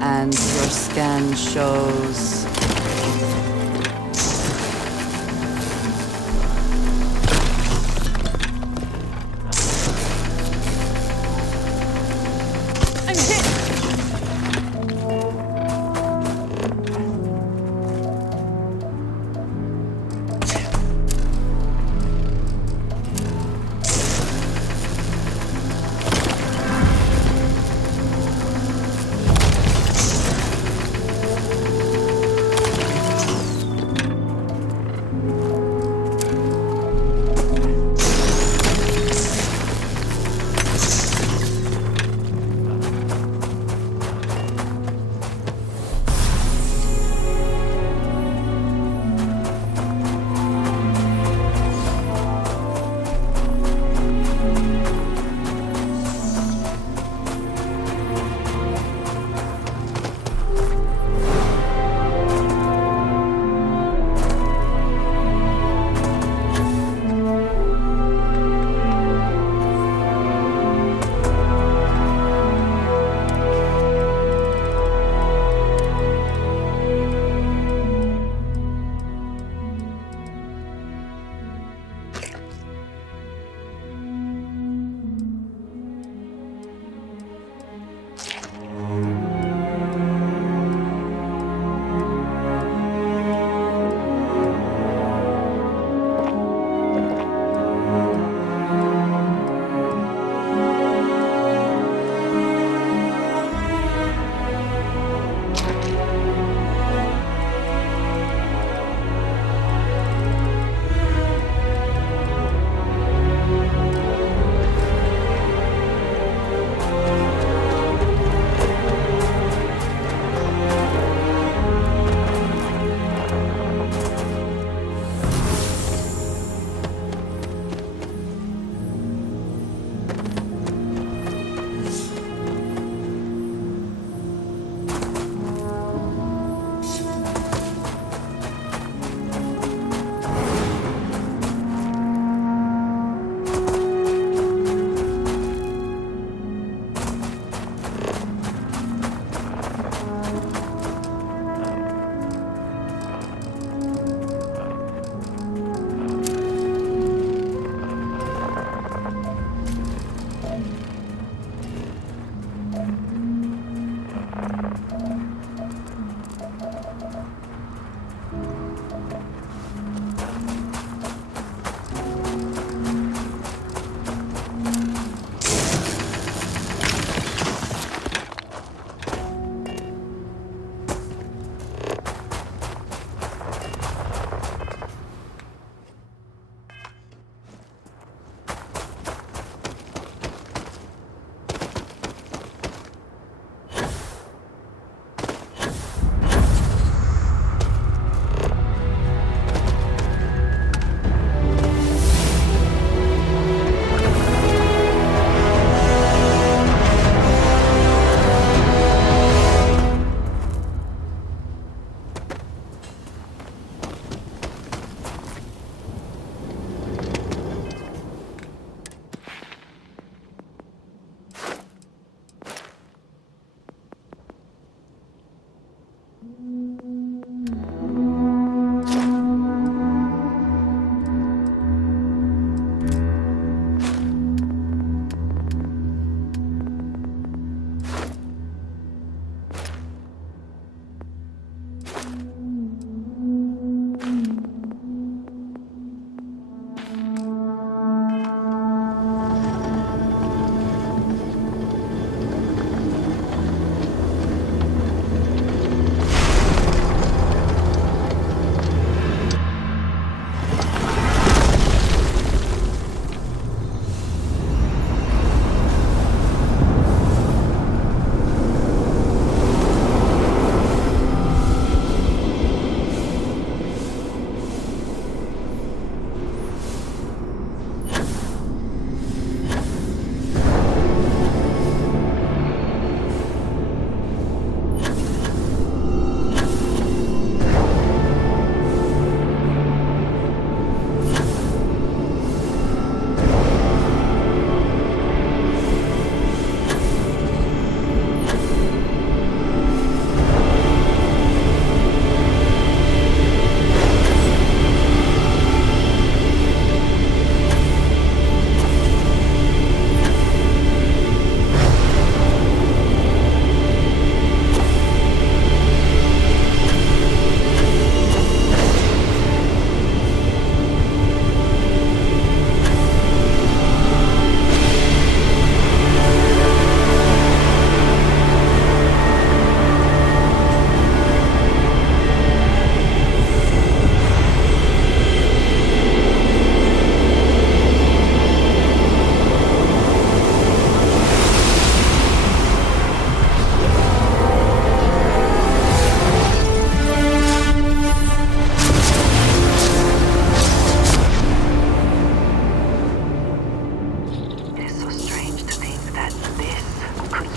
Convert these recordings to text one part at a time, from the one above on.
and your scan shows... I'm hit!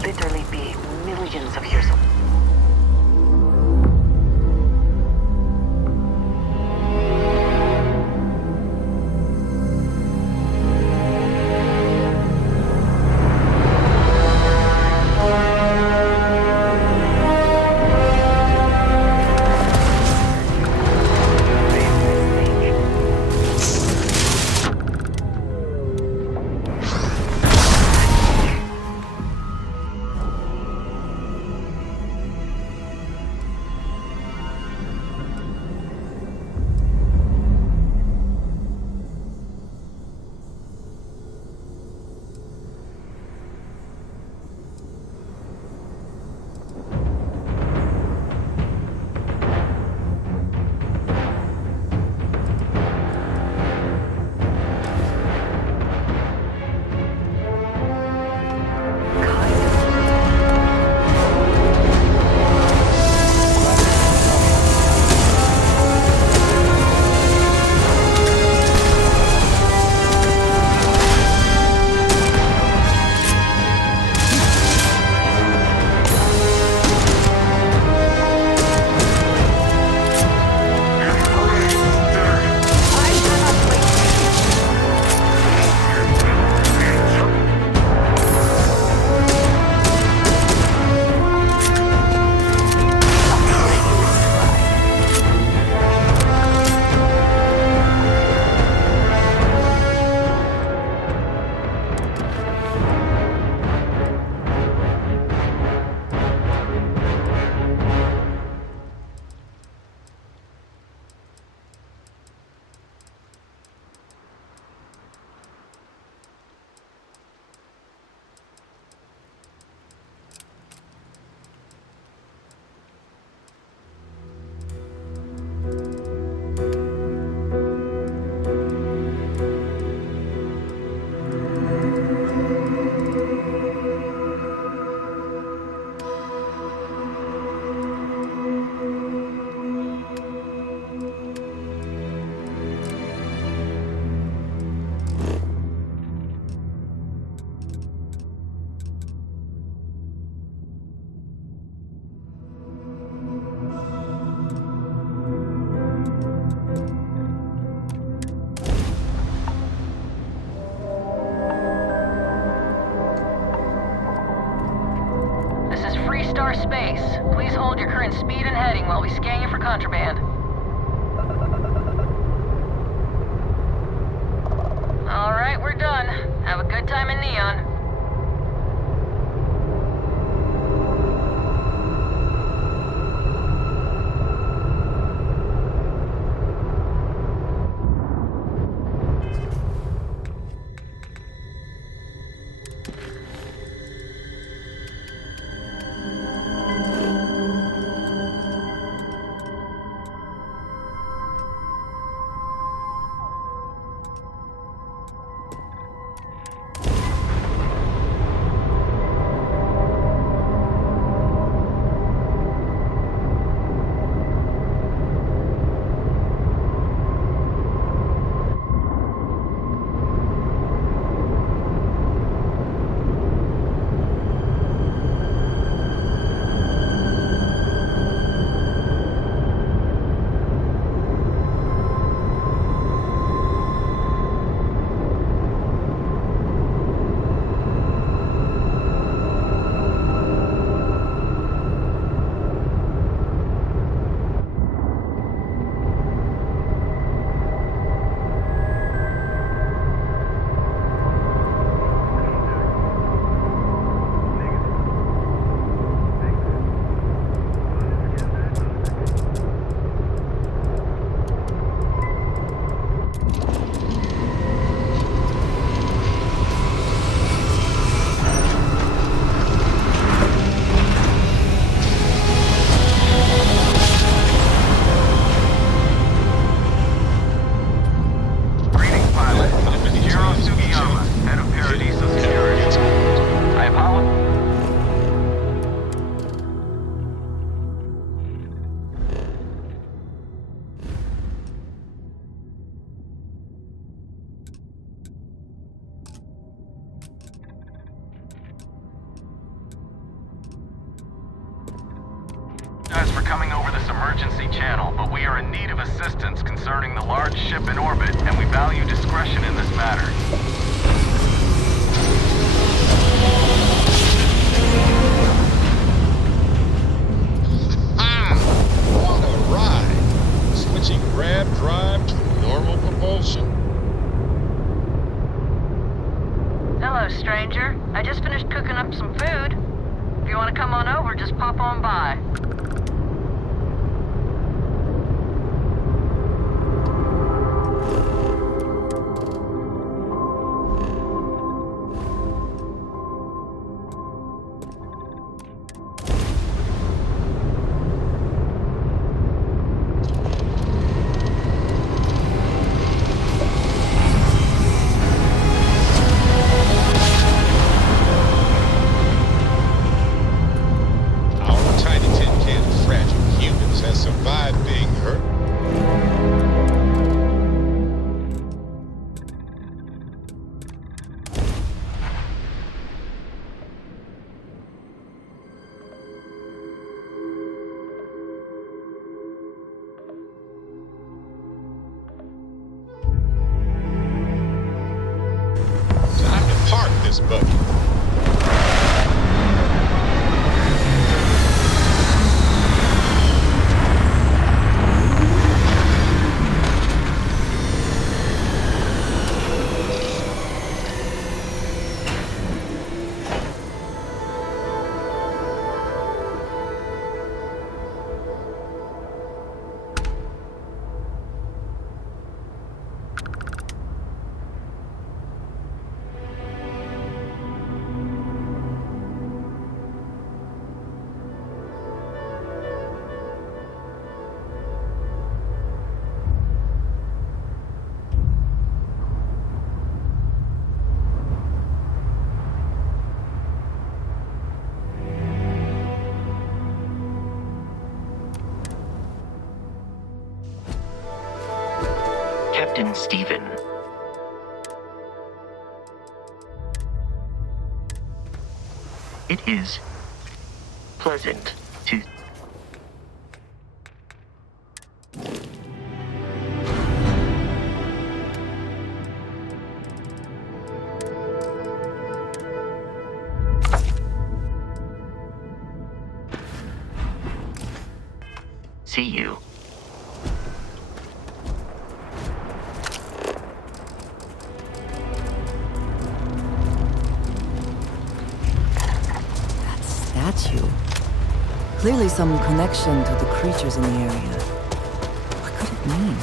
literally be millions of years old. Star Space. Please hold your current speed and heading while we scan you for contraband. Alright, we're done. Have a good time in Neon. for coming over this emergency channel, but we are in need of assistance concerning the large ship in orbit, and we value discretion in this matter. What a ride! Switching grav drive to normal propulsion. Hello, stranger. I just finished cooking up some food. If you want to come on over, just pop on by. Park this buggy. Captain Stephen. It is pleasant to... see you. Statue. Clearly some connection to the creatures in the area. What could it mean?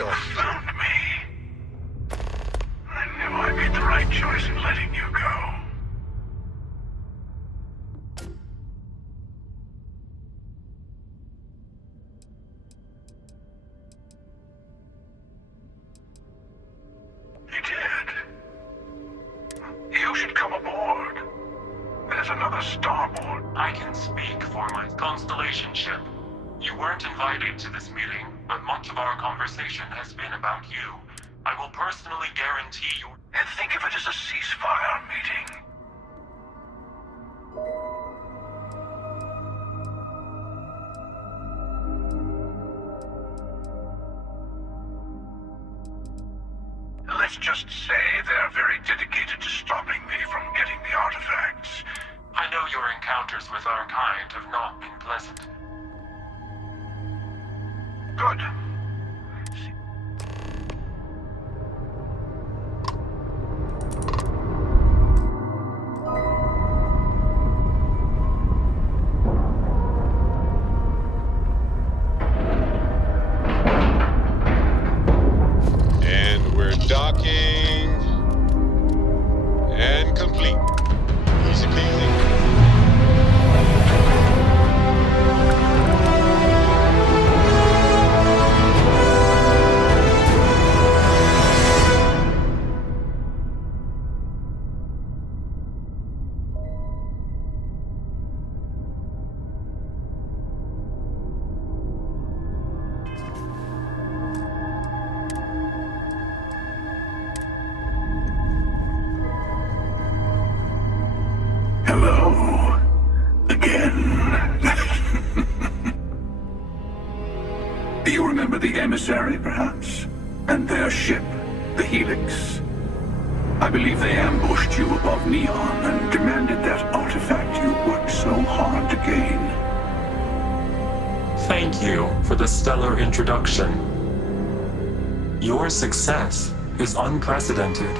You found me. I knew I made the right choice in letting you go. You did. You should come aboard. There's another starboard. I can speak for my Constellation ship. You weren't invited to this meeting, but much of our conversation has been about you. I will personally guarantee you... And think of it as a ceasefire meeting. Let's just say they're very dedicated to stopping me from getting the artifacts. I know your encounters with our kind have not been pleasant. Good. And we're docking. And complete. Easy peasy. Hello. Again. Do you remember the emissary, perhaps? And their ship, the Helix? I believe they ambushed you above Neon and demanded that artifact you worked so hard to gain. Thank you for the stellar introduction. Your success is unprecedented.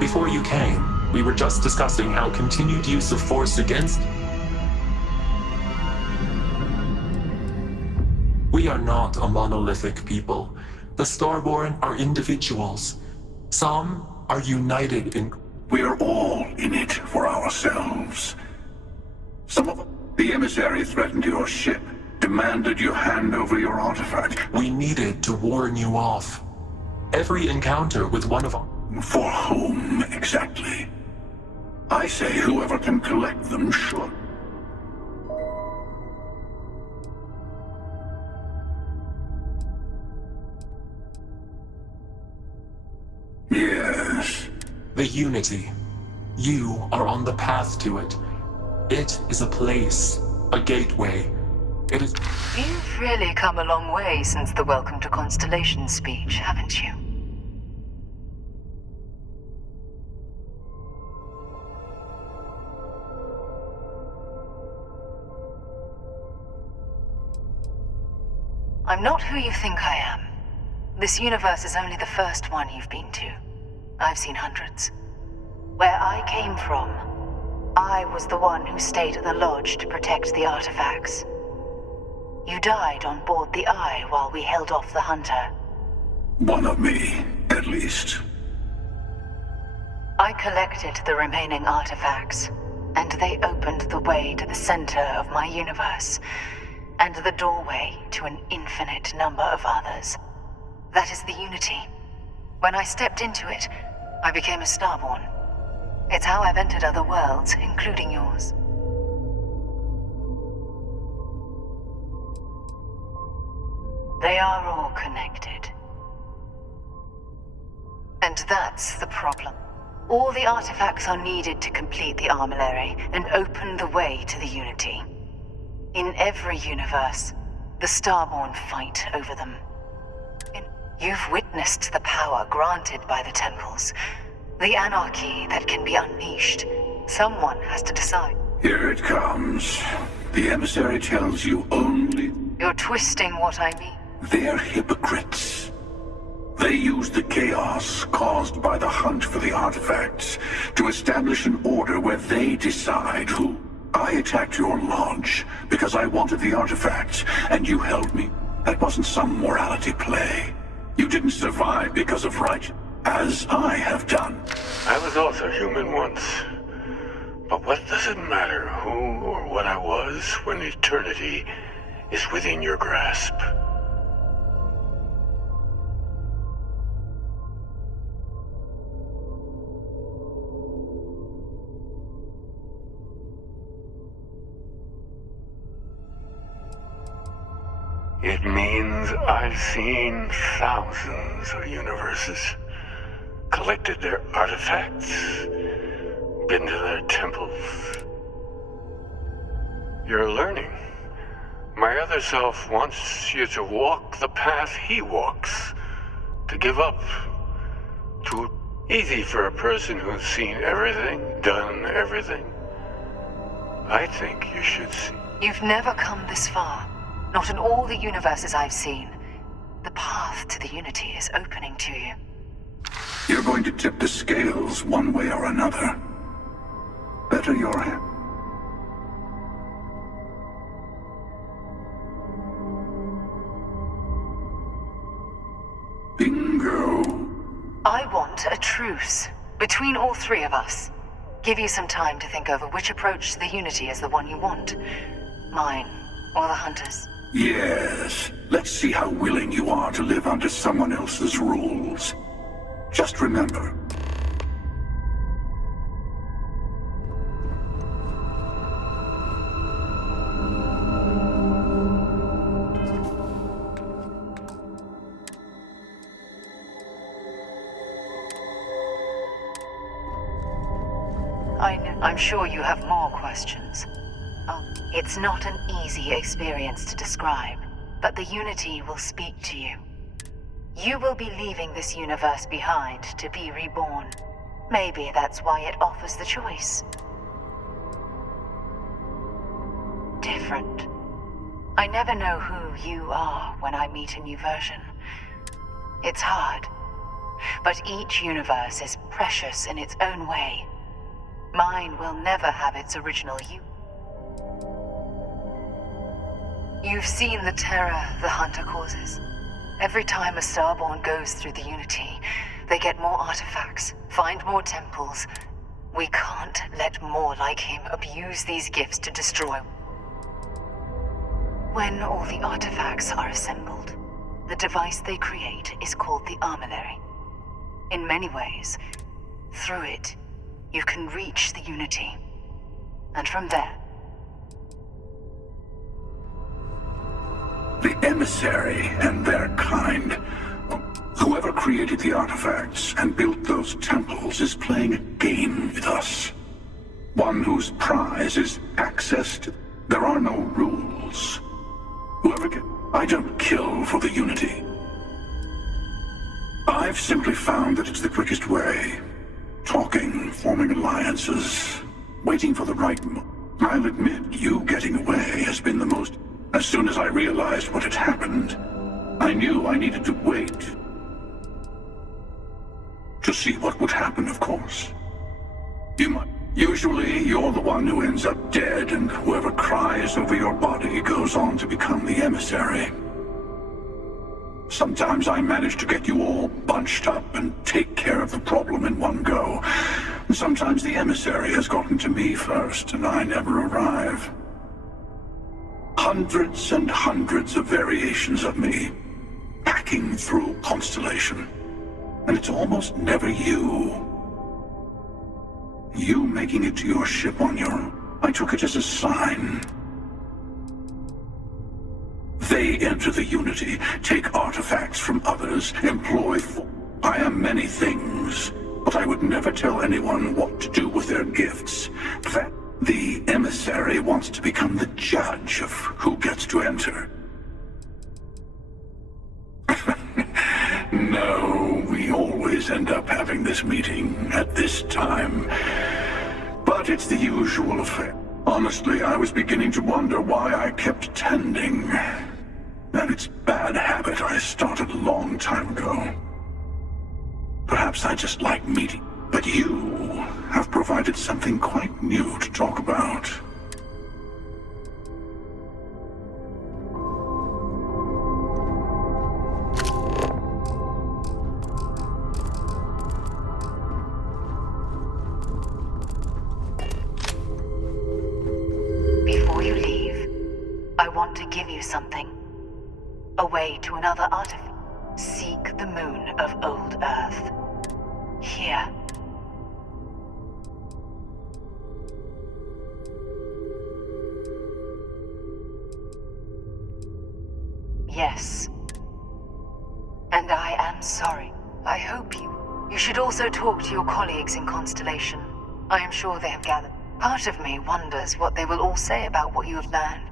Before you came, we were just discussing how continued use of force against... We are not a monolithic people. The Starborn are individuals. Some are united in... We're all in it for ourselves. Some of the emissary threatened your ship, demanded you hand over your artifact. We needed to warn you off. Every encounter with one of our... For whom, exactly? I say whoever can collect them should. Yes. The Unity. You are on the path to it. It is a place, a gateway. It is... You've really come a long way since the Welcome to Constellation speech, haven't you? I'm not who you think I am. This universe is only the first one you've been to. I've seen hundreds. Where I came from, I was the one who stayed at the lodge to protect the artifacts. You died on board the Eye while we held off the Hunter. One of me, at least. I collected the remaining artifacts, and they opened the way to the center of my universe, and the doorway to an infinite number of others. That is the Unity. When I stepped into it, I became a Starborn. It's how I've entered other worlds, including yours. They are all connected. And that's the problem. All the artifacts are needed to complete the armillary and open the way to the Unity. In every universe, the Starborn fight over them. You've witnessed the power granted by the temples, the anarchy that can be unleashed. Someone has to decide. Here it comes. The emissary tells you only... You're twisting what I mean. They're hypocrites. They use the chaos caused by the hunt for the artifacts to establish an order where they decide who... I attacked your lodge because I wanted the artifacts, and you held me. That wasn't some morality play. You You didn't survive because of right, as I have done. I was also human once. But what does it matter who or what I was when eternity is within your grasp? It means I've seen thousands of universes, collected their artifacts, been to their temples. You're learning. My other self wants you to walk the path he walks, to give up. Too easy for a person who's seen everything, done everything. I think you should see. You've never come this far. Not in all the universes I've seen. The path to the Unity is opening to you. You're going to tip the scales one way or another. Better your hand. Bingo. I want a truce between all three of us. Give you some time to think over which approach to the Unity is the one you want. Mine or the Hunters. Yes. Let's see how willing you are to live under someone else's rules. Just remember. I'm sure you have more questions. It's not an easy experience to describe, but the Unity will speak to you. You will be leaving this universe behind to be reborn. Maybe that's why it offers the choice. Different. I never know who you are when I meet a new version. It's hard. But each universe is precious in its own way. Mine will never have its original you. You've seen the terror the Hunter causes. Every time a Starborn goes through the Unity, they get more artifacts, find more temples. We can't let more like him abuse these gifts to destroy. When all the artifacts are assembled, the device they create is called the Armillary. In many ways, through it, you can reach the Unity. And from there... The emissary and their kind. Whoever created the artifacts and built those temples is playing a game with us. One whose prize is access to... There are no rules. Whoever gets... I don't kill for the Unity. I've simply found that it's the quickest way. Talking, forming alliances, waiting for the right moment. I'll admit, you getting away has been the most... As soon as I realized what had happened, I knew I needed to wait. To see what would happen, of course. Usually, you're the one who ends up dead, and whoever cries over your body goes on to become the emissary. Sometimes I manage to get you all bunched up and take care of the problem in one go. Sometimes the emissary has gotten to me first, and I never arrive. Hundreds and hundreds of variations of me, packing through Constellation. And it's almost never you. You making it to your ship on your own. I took it as a sign. They enter the Unity, take artifacts from others, employ... I am many things, but I would never tell anyone what to do with their gifts. That the emissary wants to become the judge of who gets to enter. No, we always end up having this meeting at this time. But it's the usual affair. Honestly, I was beginning to wonder why I kept attending. And it's a bad habit I started a long time ago. Perhaps I just like meeting. But you have provided something quite new to talk about. to give you something. A way to another artifact. Seek the moon of old Earth. Here. Yes. And I am sorry. I hope you... You should also talk to your colleagues in Constellation. I am sure they have gathered. Part of me wonders what they will all say about what you have learned.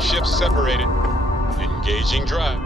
Ships separated. Engaging drive.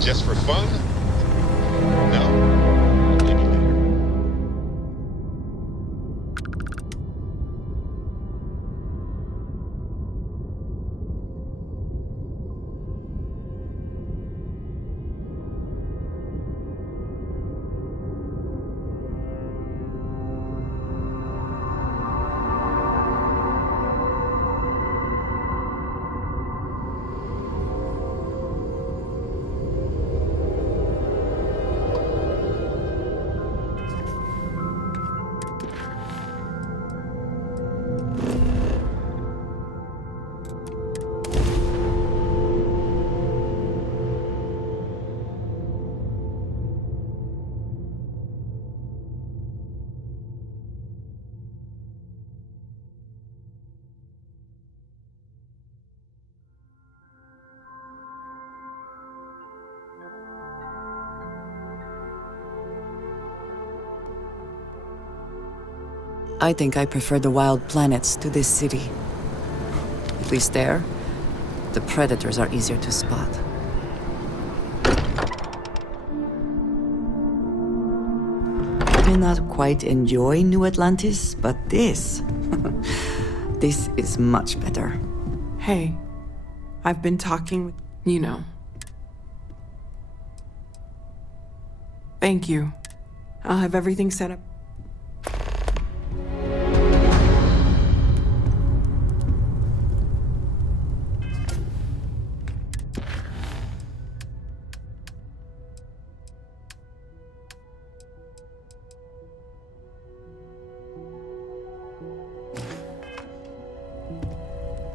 Just for fun? No. Maybe later. I think I prefer the wild planets to this city. At least there, the predators are easier to spot. I may not quite enjoy New Atlantis, but this... this is much better. Hey, I've been talking with... you know. Thank you. I'll have everything set up.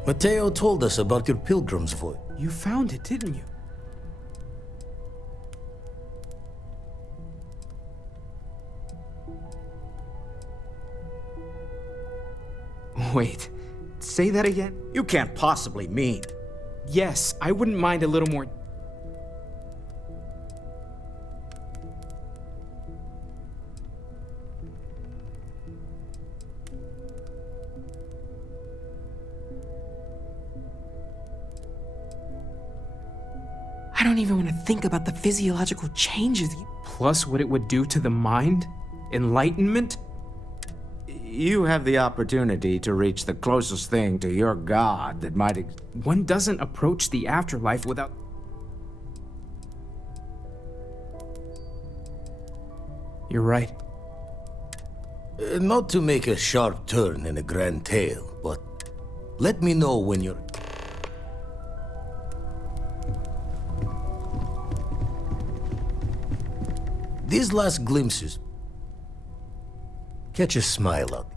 Mateo told us about your pilgrim's voice. You found it, didn't you? Wait, say that again? You can't possibly mean. Yes, I wouldn't mind a little more. I don't even want to think about the physiological changes. Plus what it would do to the mind? Enlightenment? You have the opportunity to reach the closest thing to your god that might One doesn't approach the afterlife without... You're right. Not to make a sharp turn in a grand tale, but let me know when you're... These last glimpses... Catch a smile out.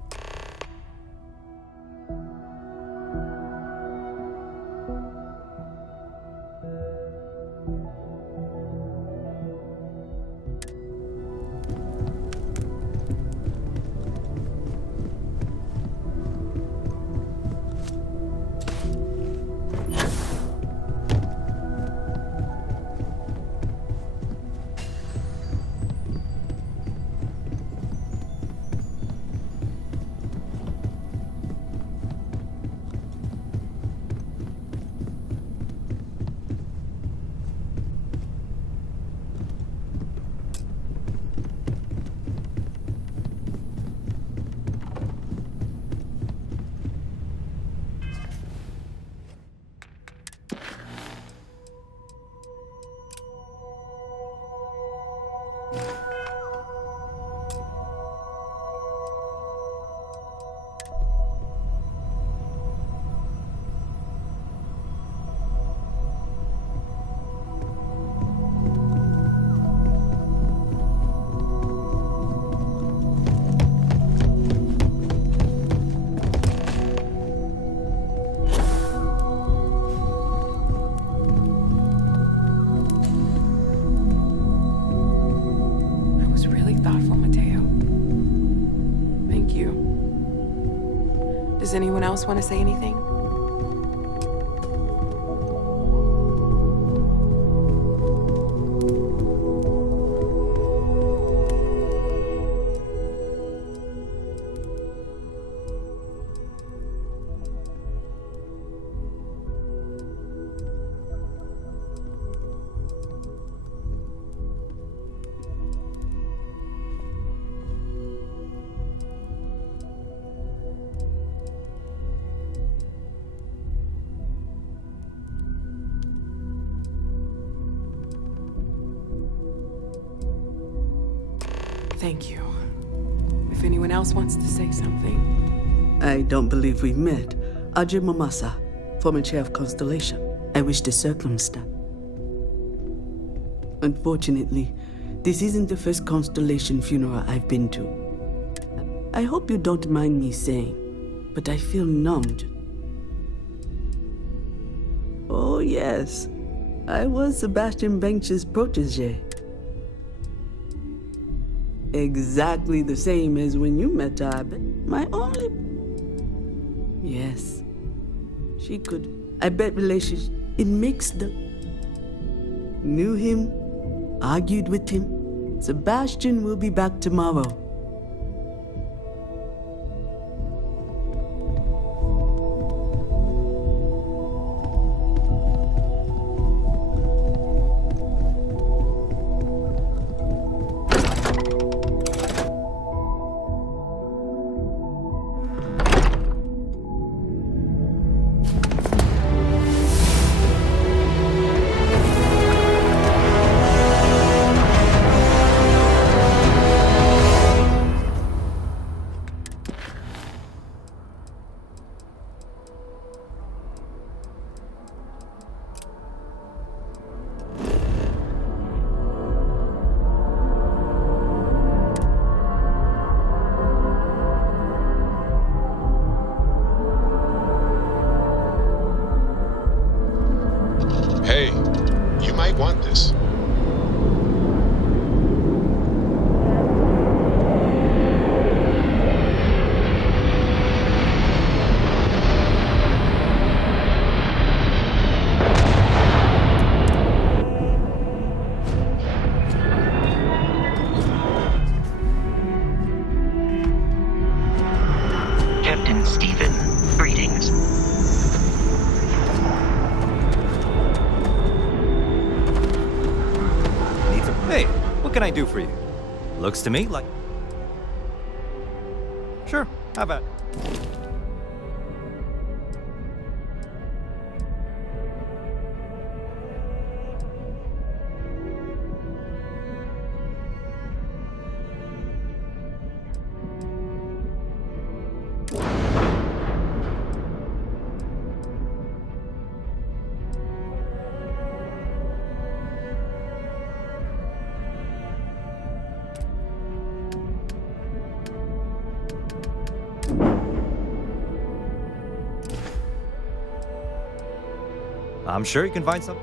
Does anyone else want to say anything? Thank you. If anyone else wants to say something. I don't believe we've met. Ajay Mamasa, former chair of Constellation. I wish to circumstance. Unfortunately, this isn't the first Constellation funeral I've been to. I hope you don't mind me saying, but I feel numbed. Oh yes, I was Sebastian Banks's protege. Exactly the same as when you met her, but my only... Yes, she could. I bet relationship... It makes the... Knew him, argued with him. Sebastian will be back tomorrow. Hey, you might want this. Captain Stephen, greetings. Hey, what can I do for you? Looks to me like... Sure, how about... I'm sure you can find some...